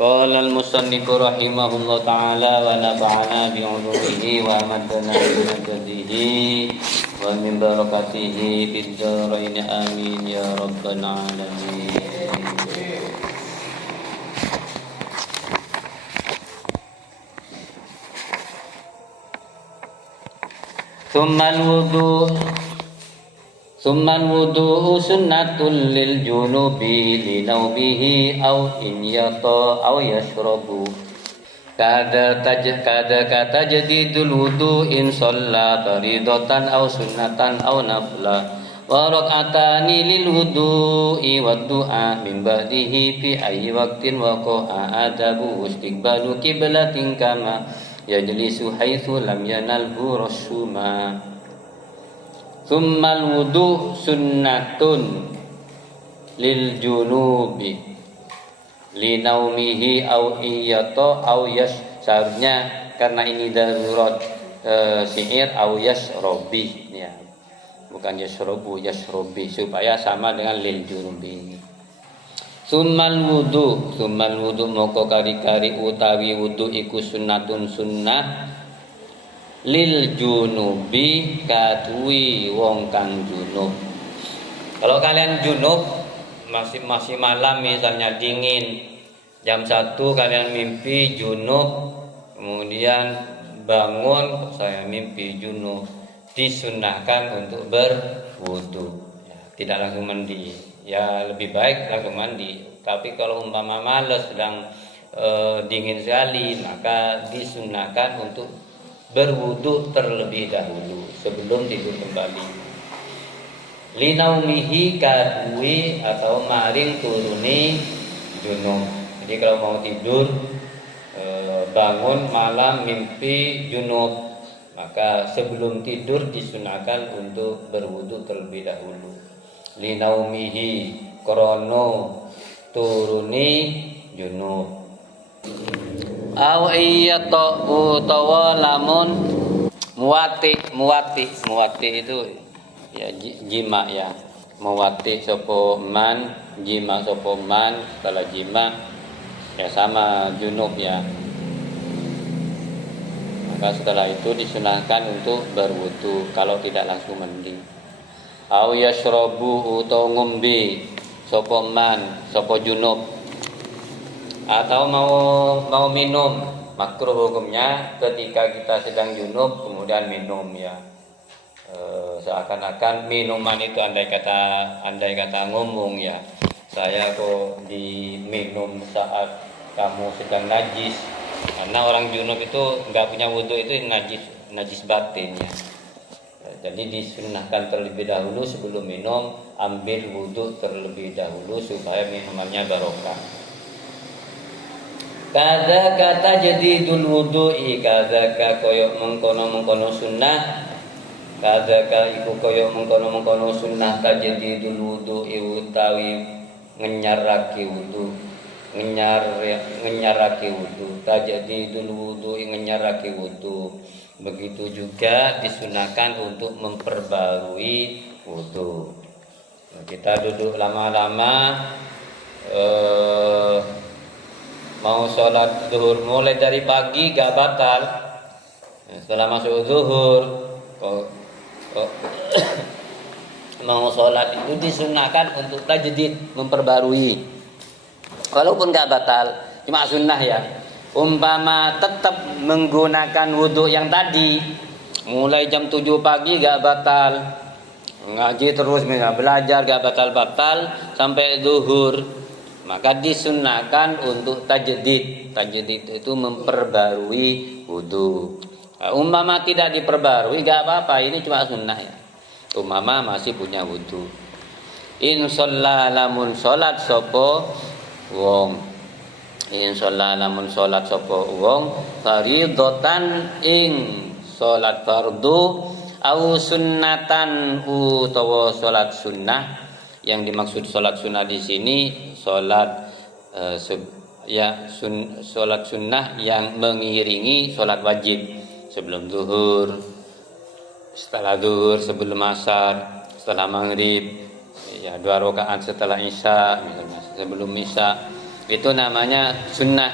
Qala al-musannif rahimahullah ta'ala wa nafa'ana bi'ulumihi wa amadana bi madadihi wa min barakatihi fid dharain amin ya rabbal alamin. Summal wudu sunnatul lil junubi li naubihi aw in yata aw yashrabu kada tajdidul wudu in shalla faridatan aw sunnatan aw nafla wa rak'atani lil wudu'i wad du'a min ba'dihi fi ayyi waqtin waqa'a adabu istiqbalu qiblatin kama yajlisu haitsu lam yanalhu rasyuma. Tsummal wudu sunnatun lil junubi li naumihi aw iyata aw seharusnya karena ini darurat syair aw yasrobi ya, bukan yasrobu, yasrobi supaya sama dengan lil junubi ini. Tsummal wudu moko kari-kari utawi wudu iku sunnatun sunnah lil junubi kadui wong kang junub. Kalau kalian junub masih malam misalnya dingin jam 1 kalian mimpi junub, kemudian bangun saya mimpi junub, disunnahkan untuk berwudu ya, tidak langsung mandi ya, lebih baik langsung mandi. Tapi kalau umpama malas sedang dingin sekali maka disunnahkan untuk berwudu terlebih dahulu sebelum tidur kembali. Linaumihi kadui atau maring turuni junub. Jadi kalau mau tidur bangun malam mimpi junub, maka sebelum tidur disunahkan untuk berwudu terlebih dahulu. Linaumihi krono turuni junub. Aw iyata utawa lamun muwati itu ya jima ya, muwati sapa man, jima sapa man, setelah jima ya sama junub ya, maka setelah itu disunahkan untuk berwudu kalau tidak langsung mandi. Aw yashrabu utawa ngombe sapa man, sapa junub, atau mau minum. Makruh hukumnya ketika kita sedang junub kemudian minum ya, seakan-akan minuman itu andai kata ngomong ya, saya kok diminum saat kamu sedang najis, karena orang junub itu nggak punya wudu itu najis batin ya. Jadi disunahkan terlebih dahulu sebelum minum, ambil wudu terlebih dahulu supaya minumannya barokah. Kadzaka tajdidul wudu'i, kadzaka koyok mengkono sunnah, kadzaka iku koyok mengkono sunnah tajdidul wudu'i utawi ngenyarake wudu, ngenyarake wudu, tajdidul wudu'i ngenyarake wudu. Begitu juga disunahkan untuk memperbarui wudu. Kita duduk lama-lama mau sholat zuhur mulai dari pagi gak batal. Setelah masuk zuhur mau sholat itu disunahkan untuk tajdid, memperbarui. Walaupun gak batal, cuma sunnah ya. Umpama tetap menggunakan wudhu yang tadi, mulai jam 7 pagi gak batal, ngaji terus belajar gak batal-batal sampai zuhur, maka disunahkan untuk tajdid. Tajdid itu memperbarui wudu. Umpama tidak diperbarui gak apa-apa, ini cuma sunnah ya. Umpama masih punya wudu. In shalla lamun sholat sopo wong, in shalla lamun sholat sopo wong faridatan ing sholat fardu au sunnatan utawa sholat sunnah. Yang dimaksud sholat sunnah di sini sholat sholat sunnah yang mengiringi sholat wajib sebelum zuhur, setelah zuhur, sebelum asar, setelah maghrib, ya 2 rakaat setelah isya, misalnya sebelum isya, Itu namanya sunnah.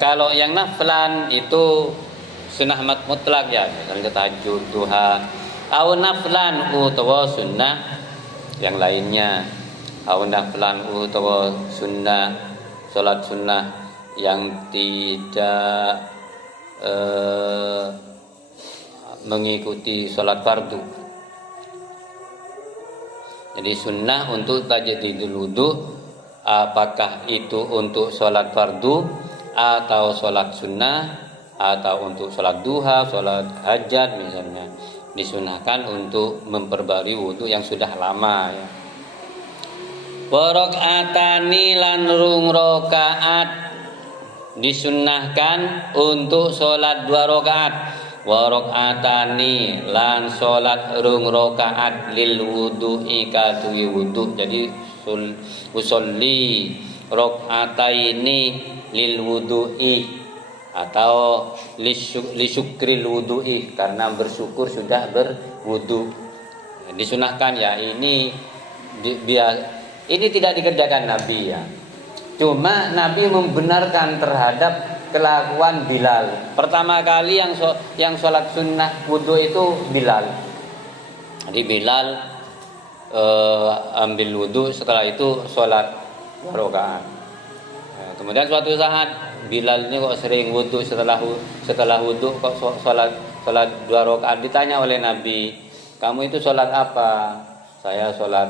Kalau yang naflan itu sunnah mutlak ya, misalnya tahajud, duha. Au naflan utawa sunnah yang lainnya. Au naflan utawa sunnah, salat sunnah yang tidak mengikuti salat fardu. Jadi sunnah untuk tajdidul wudu, apakah itu untuk salat fardu atau salat sunnah atau untuk salat duha, salat hajat misalnya, disunahkan untuk memperbarui wudu yang sudah lama ya. Wa rakaatani lan rung rakaat, disunnahkan untuk salat 2 rakaat. Wa rakaatani lan salat rung rakaat lil wudu'i kadwi wudu. Jadi usolli rakaataini lil wudu'i atau lisyukril wudu'i, karena bersyukur sudah berwudu. Disunahkan ya, ini ini tidak dikerjakan Nabi ya. Cuma Nabi membenarkan terhadap kelakuan Bilal. Pertama kali yang sholat sunnah wudu itu Bilal. Jadi Bilal ambil wudu, setelah itu sholat 2 rakaat. Kemudian suatu saat Bilal ini kok sering wudu, setelah wudu kok sholat 2 rakaat. Ditanya oleh Nabi, kamu itu sholat apa? Saya sholat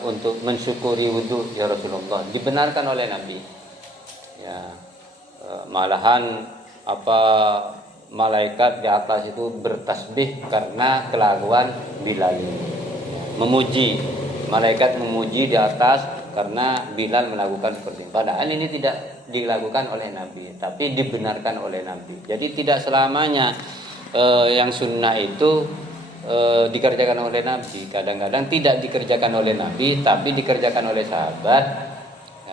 untuk mensyukuri wudu ya Rasulullah. Dibenarkan oleh Nabi. Ya, malahan malaikat di atas itu bertasbih karena kelakuan Bilal. Memuji, malaikat memuji di atas karena Bilal melakukan seperti ini. Padahal ini tidak dilakukan oleh Nabi, tapi dibenarkan oleh Nabi. Jadi tidak selamanya yang sunnah itu dikerjakan oleh Nabi. Kadang-kadang tidak dikerjakan oleh Nabi, tapi dikerjakan oleh sahabat.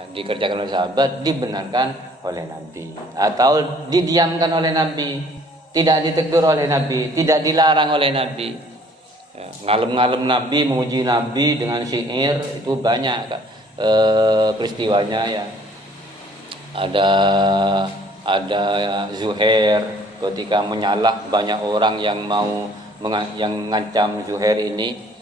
Dikerjakan oleh sahabat, dibenarkan oleh Nabi, atau didiamkan oleh Nabi, tidak ditegur oleh Nabi, tidak dilarang oleh Nabi. Ngalem-ngalem Nabi, memuji Nabi dengan syair, itu banyak peristiwanya ya. Ada Zuhair ketika menyalah banyak orang yang ngancam Zuhair ini,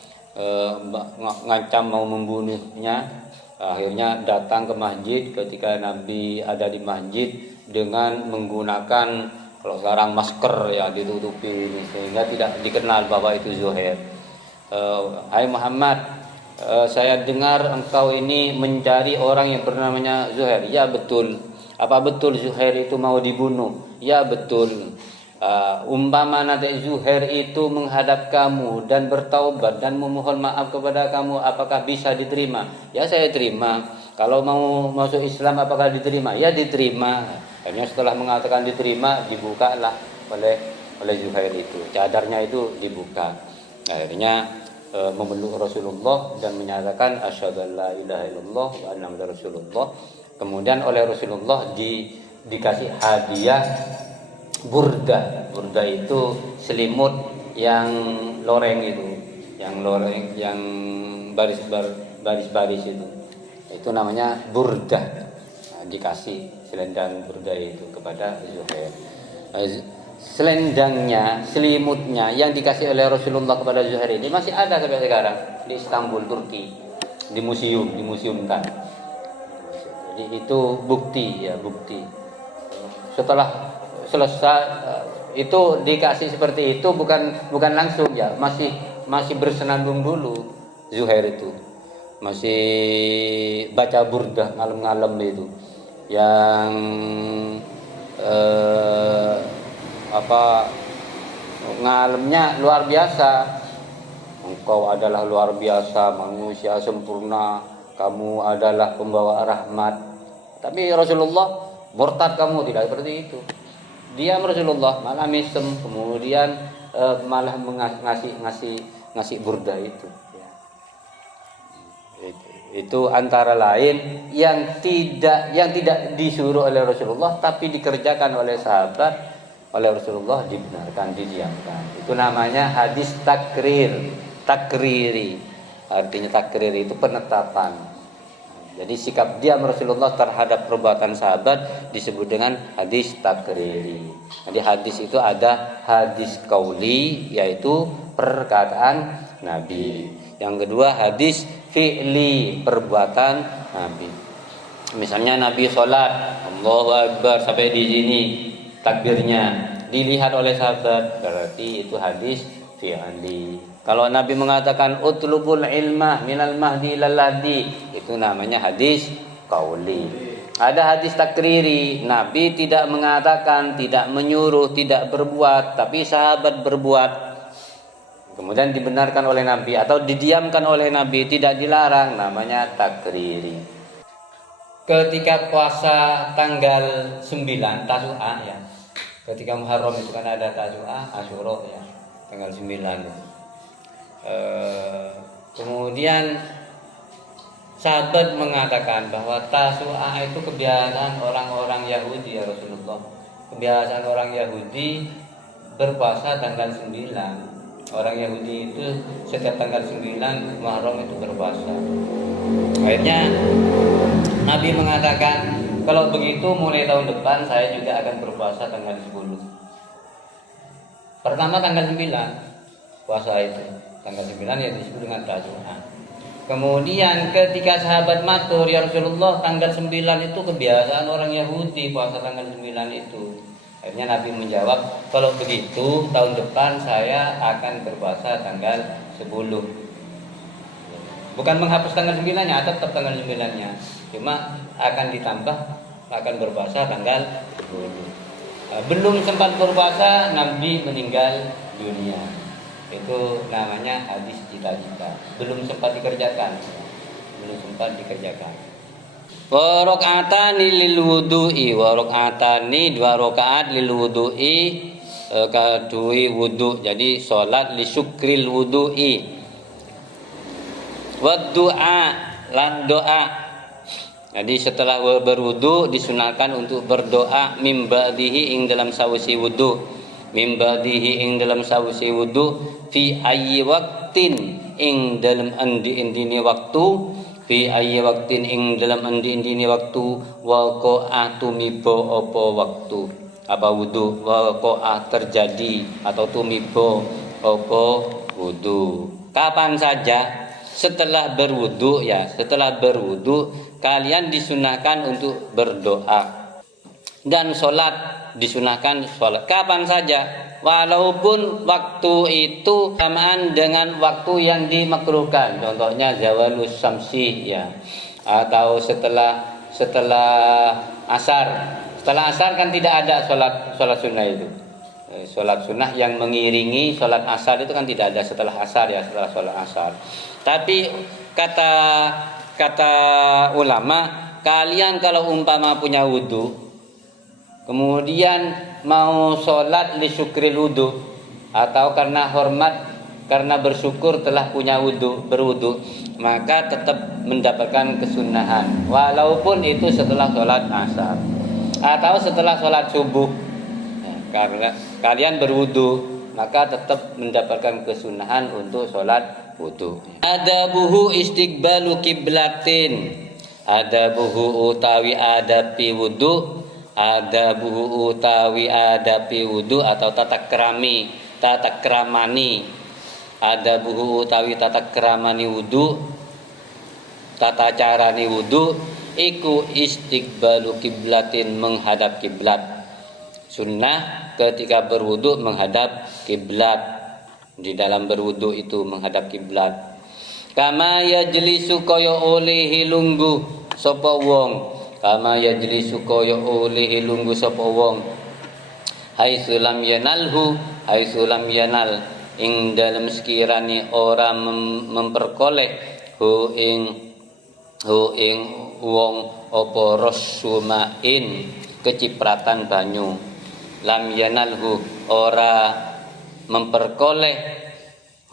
ngancam mau membunuhnya. Akhirnya datang ke masjid ketika Nabi ada di masjid dengan menggunakan, kalau sekarang masker ya, ditutupi ini, sehingga tidak dikenal bahwa itu Zuhair. Hai Muhammad, saya dengar engkau ini mencari orang yang bernamanya Zuhair. Ya betul. Apa betul Zuhair itu mau dibunuh? Ya betul. Umpama nanti Zuhair itu menghadap kamu dan bertaubat dan memohon maaf kepada kamu, apakah bisa diterima? Ya saya terima. Kalau mau masuk Islam apakah diterima? Ya diterima. Akhirnya setelah mengatakan diterima, dibukalah oleh Zuhair itu, cadarnya itu dibuka. Akhirnya memeluk Rasulullah dan menyatakan asyhadu alla ilaha illallah wa anna muhammadar rasulullah. Kemudian oleh Rasulullah dikasih hadiah burda. Burda itu selimut yang loreng itu, yang baris-baris itu namanya burda. Dikasih selendang burda itu kepada Zuhair. Selendangnya, selimutnya yang dikasih oleh Rasulullah kepada Zuhair ini masih ada sampai sekarang di Istanbul, Turki, dimuseumkan. Jadi itu bukti. Setelah selesai itu dikasih seperti itu, bukan langsung ya, masih bersenandung dulu. Zuhair itu masih baca burdah ngalem-ngalem itu, yang ngalemnya luar biasa. Engkau adalah luar biasa, manusia sempurna, kamu adalah pembawa rahmat. Tapi Rasulullah murtad, kamu tidak seperti itu. Diam Rasulullah, malah misem, kemudian malah ngasih burda itu. Itu antara lain yang tidak disuruh oleh Rasulullah tapi dikerjakan oleh sahabat, oleh Rasulullah dibenarkan, didiamkan. Itu namanya hadis takriri. Artinya takrir itu penetapan. Jadi sikap diam Rasulullah terhadap perbuatan sahabat disebut dengan hadis takriri. Jadi hadis itu ada hadis qauli, yaitu perkataan Nabi. Yang kedua hadis fi'li, perbuatan Nabi. Misalnya Nabi sholat, Allahu Akbar sampai di sini takbirnya, dilihat oleh sahabat, berarti itu hadis fi'li. Kalau Nabi mengatakan utlubul ilma minal mahdi ilal lahdi, itu namanya hadis qauli. Ada hadis takriri, Nabi tidak mengatakan, tidak menyuruh, tidak berbuat, tapi sahabat berbuat. Kemudian dibenarkan oleh Nabi atau didiamkan oleh Nabi, tidak dilarang, namanya takriri. Ketika puasa tanggal 9 Tasu'a ya. Ketika Muharram itu kan ada Tasu'a, Asyura ya, tanggal 9. Kemudian sahabat mengatakan bahwa Tasu'a itu kebiasaan orang-orang Yahudi ya Rasulullah. Kebiasaan orang Yahudi berpuasa tanggal 9. Orang Yahudi itu setiap tanggal 9 Muharram itu berpuasa. Akhirnya Nabi mengatakan, kalau begitu mulai tahun depan saya juga akan berpuasa tanggal 10. Pertama tanggal 9 puasa itu. Tanggal 9 ya disebut dengan Tasu'a. Kemudian ketika sahabat matur, ya Rasulullah, tanggal 9 itu kebiasaan orang Yahudi puasa tanggal 9 itu. Akhirnya Nabi menjawab, kalau begitu tahun depan saya akan berpuasa tanggal 10. Bukan menghapus tanggal 9-nya, tetap tanggal 9-nya. Cuma akan ditambah, akan berpuasa tanggal 10. Belum sempat berpuasa, Nabi meninggal dunia. Itu namanya hadis cita-cita. Belum sempat dikerjakan. Wa raka'atani lil wudu'i, wa raka'atani 2 rakaat lil wudu'i, kadui wudu. Jadi salat li syukril wudu'i. Wa du'a, lan doa. Jadi setelah berwudu disunahkan untuk berdoa mim ba'dihi ing dalam sawise wudu. Mim ba'dihi ing dalam sawise wudu fi ayyi waqtin ing dalam andi-indine waktu, fi ayyi waqtin ing dalam andi-indine waktu, waqa'ah tumiba apa waktu, apa wudu, waqa'ah terjadi atau tumiba apa wudu. Kapan saja setelah berwudu ya, setelah berwudu kalian disunahkan untuk berdoa. Dan sholat disunahkan sholat kapan saja, walaupun waktu itu samaan dengan waktu yang dimakruhkan. Contohnya zawalus syamsi ya, atau setelah asar. Setelah asar kan tidak ada sholat sunnah itu. Sholat sunnah yang mengiringi sholat asar itu kan tidak ada setelah asar ya, setelah sholat asar. Tapi kata ulama, kalian kalau umpama punya wudu, kemudian mau sholat li syukril wudu, atau karena hormat, karena bersyukur telah punya wudu, berwudu, maka tetap mendapatkan kesunahan walaupun itu setelah sholat asar atau setelah sholat subuh. Karena kalian berwudu, maka tetap mendapatkan kesunahan untuk sholat wudu. Adabuhu istiqbalu kiblatin, adabuhu utawi adapi wudu, adabuhu utawi adapi wudu atau tata kramani, adabuhu utawi tata kramani wudu, tata carani wudu, iku istiqbalu kiblatin, menghadap kiblat. Sunnah ketika berwudu menghadap kiblat, di dalam berwudu itu menghadap kiblat. Kama yajlisu kaya olehi lungguh sapa wong, kama yajlisu kaya olehi lungguh sapa wong, haitsu lam yanalhu, haitsu lam yanal, ing dalam sekirane ora memperkoleh hu ing wong apa rasumain, kecipratan banyu. Lam yanalhu, ora memperkoleh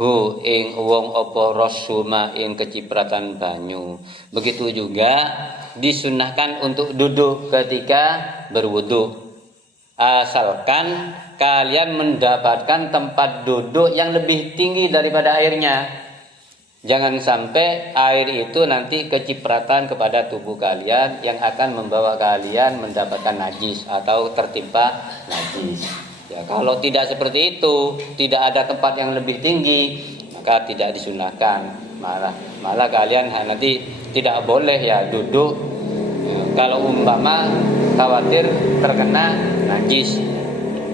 hu ing wong apa rasuma ing kecipratan banyu. Begitu juga disunahkan untuk duduk ketika berwudu, asalkan kalian mendapatkan tempat duduk yang lebih tinggi daripada airnya. Jangan sampai air itu nanti kecipratan kepada tubuh kalian yang akan membawa kalian mendapatkan najis atau tertimpa najis. Ya, kalau tidak seperti itu, tidak ada tempat yang lebih tinggi, maka tidak disunahkan. Malah kalian nanti tidak boleh ya duduk. Ya, kalau umpama khawatir terkena najis.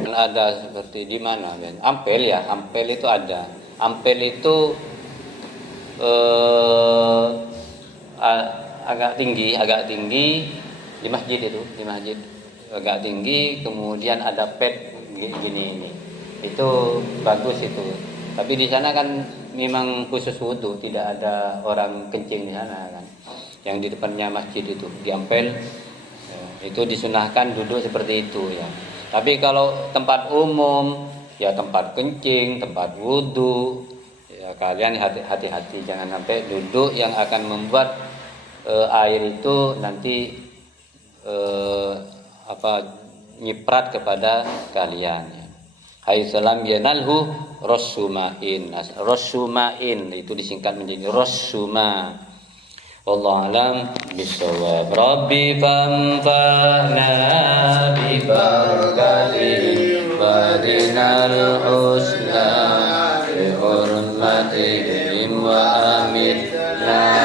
Ada seperti di mana, Ben? Ampel ya, ampel itu ada. Ampel itu agak tinggi di masjid agak tinggi, kemudian ada pet gini ini, itu bagus itu. Tapi di sana kan memang khusus wudhu, tidak ada orang kencing di sana kan, yang di depannya masjid itu di ampel itu disunahkan duduk seperti itu ya. Tapi kalau tempat umum ya, tempat kencing, tempat wudhu, kalian hati-hati jangan sampai duduk yang akan membuat air itu nanti nyiprat kepada kalian. Haitsalam yanalhu rasumain. Rasumain itu disingkat menjadi rasuma. Wallahu alam bisawab. Rabbi famfa'na bi barakatihi wa dinal husna bi hurmatihim wa amitna